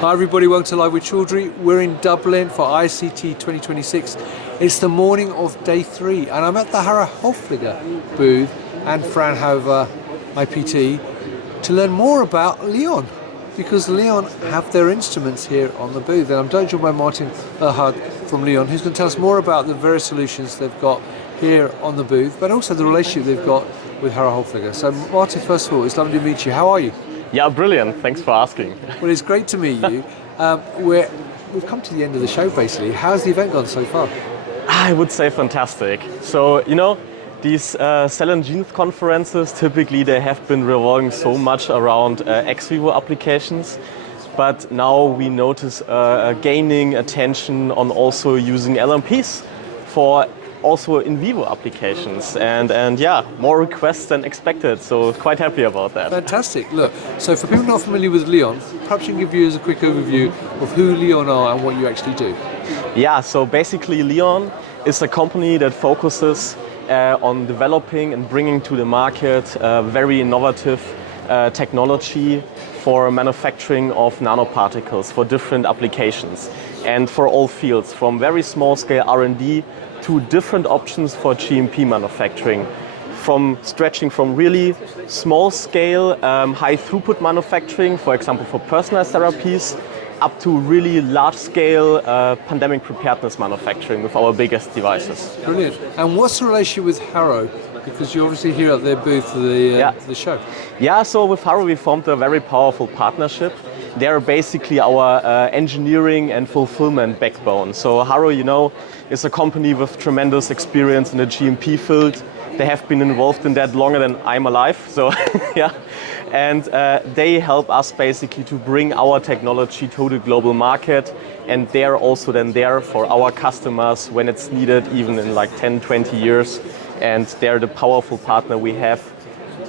Hi everybody, welcome to Live with Chaudhry. We're in Dublin for ICT 2026. It's the morning of day 3 and I'm at the Harro Höfliger booth and Fraunhofer IPT to learn more about Leon, because Leon have their instruments here on the booth. And I'm joined by Martin Erhard from Leon, who's going to tell us more about the various solutions they've got here on the booth, but also the relationship they've got with Harro Höfliger. So Martin, first of all, it's lovely to meet you. How are you? Yeah, brilliant. Thanks for asking. Well, it's great to meet you. We've come to the end of the show, basically. How's the event gone so far? I would say fantastic. So, these cell and gene conferences, typically they have been revolving so much around ex vivo applications. But now we notice gaining attention on also using LMPs for also in vivo applications, and yeah, more requests than expected, so quite happy about that. Fantastic. Look, so for people not familiar with Leon, perhaps you can give you a quick overview of who Leon are and what you actually do. Yeah, so basically Leon is a company that focuses on developing and bringing to the market very innovative technology for manufacturing of nanoparticles for different applications and for all fields, from very small scale R&D to different options for GMP manufacturing, from stretching from really small scale, high throughput manufacturing, for example for personalized therapies, up to really large scale pandemic preparedness manufacturing with our biggest devices. Brilliant. And what's the relationship with Harro? Because you're obviously here at their booth for the show. Yeah, so with Harro we formed a very powerful partnership. They're basically our engineering and fulfillment backbone. So Harro, is a company with tremendous experience in the GMP field. They have been involved in that longer than I'm alive, so yeah. And they help us basically to bring our technology to the global market, and they're also then there for our customers when it's needed, even in like 10, 20 years. And they're the powerful partner we have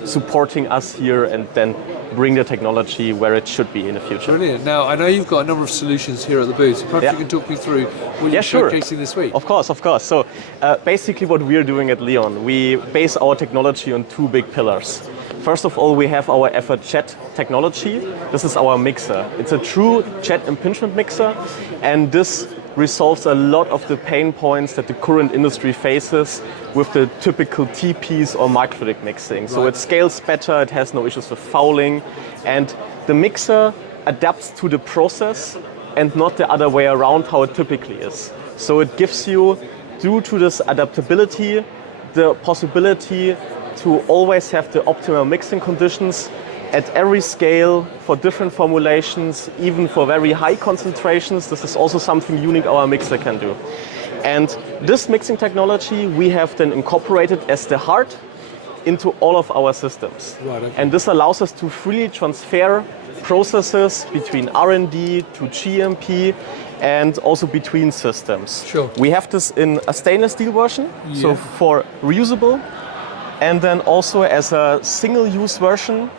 supporting us here and then bring the technology where it should be in the future. Brilliant. Now, I know you've got a number of solutions here at the booth, so perhaps you can talk me through what you're showcasing this week. Of course. So basically what we're doing at Leon, we base our technology on 2 big pillars. First of all, we have our FR-Jet technology. This is our mixer. It's a true jet impingement mixer, and this resolves a lot of the pain points that the current industry faces with the typical TPs or microfluidic mixing. Right. So it scales better, it has no issues with fouling, and the mixer adapts to the process and not the other way around how it typically is. So it gives you, due to this adaptability, the possibility to always have the optimal mixing conditions at every scale for different formulations, even for very high concentrations. This is also something unique our mixer can do. And this mixing technology we have then incorporated as the heart into all of our systems. Right, okay. And this allows us to freely transfer processes between R&D to GMP and also between systems. Sure. We have this in a stainless steel version, so for reusable, and then also as a single-use version.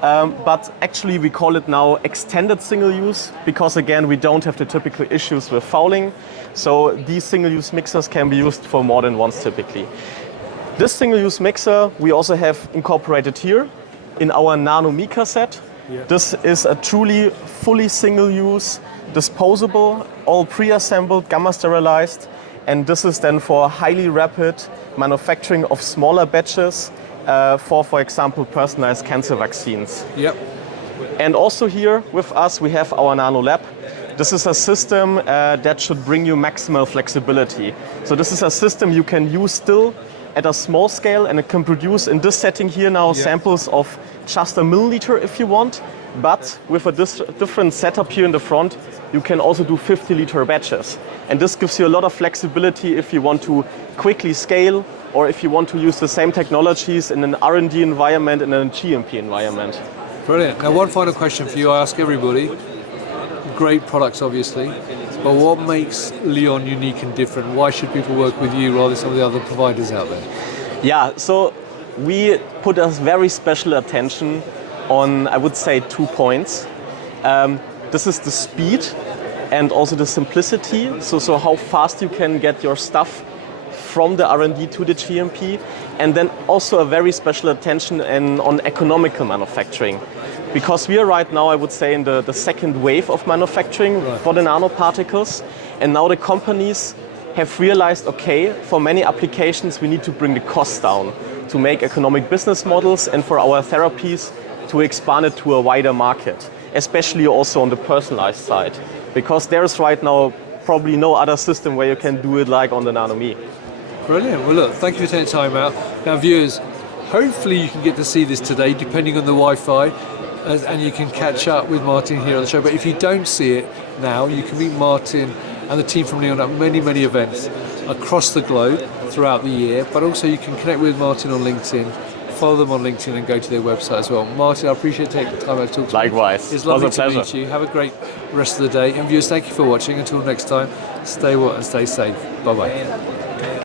But actually we call it now extended single-use, because again we don't have the typical issues with fouling. So these single-use mixers can be used for more than once typically. This single-use mixer we also have incorporated here in our Nano Mica set. This is a truly fully single-use, disposable, all pre-assembled, gamma sterilized. And this is then for highly rapid manufacturing of smaller batches for example, personalized cancer vaccines. Yep. And also here with us we have our Nano Lab. This is a system that should bring you maximal flexibility. So this is a system you can use still at a small scale, and it can produce in this setting here now samples of just a milliliter if you want. But with a different setup here in the front, you can also do 50-liter batches. And this gives you a lot of flexibility if you want to quickly scale, or if you want to use the same technologies in an R&D environment and in a GMP environment. Brilliant. Now, one final question for you. I ask everybody. Great products, obviously, but what makes Leon unique and different? Why should people work with you rather than some of the other providers out there? Yeah, so we put a very special attention on, I would say, 2 points. This is the speed and also the simplicity. So how fast you can get your stuff from the R&D to the GMP, and then also a very special attention on economical manufacturing. Because we are right now, I would say, in the second wave of manufacturing for the nanoparticles, and now the companies have realized, okay, for many applications we need to bring the costs down to make economic business models, and for our therapies to expand it to a wider market, especially also on the personalized side. Because there's right now probably no other system where you can do it like on the NanoMe. Brilliant. Well, look, thank you for taking time out. Now, viewers, hopefully you can get to see this today, depending on the Wi-Fi, and you can catch up with Martin here on the show. But if you don't see it now, you can meet Martin and the team from Leon at many, many events across the globe throughout the year. But also you can connect with Martin on LinkedIn, follow them on LinkedIn and go to their website as well. Martin, I appreciate taking the time out to talk to me. Likewise. It's lovely it was a to pleasure. meet you. Have a great rest of the day. And viewers, thank you for watching. Until next time, stay well and stay safe. Bye-bye.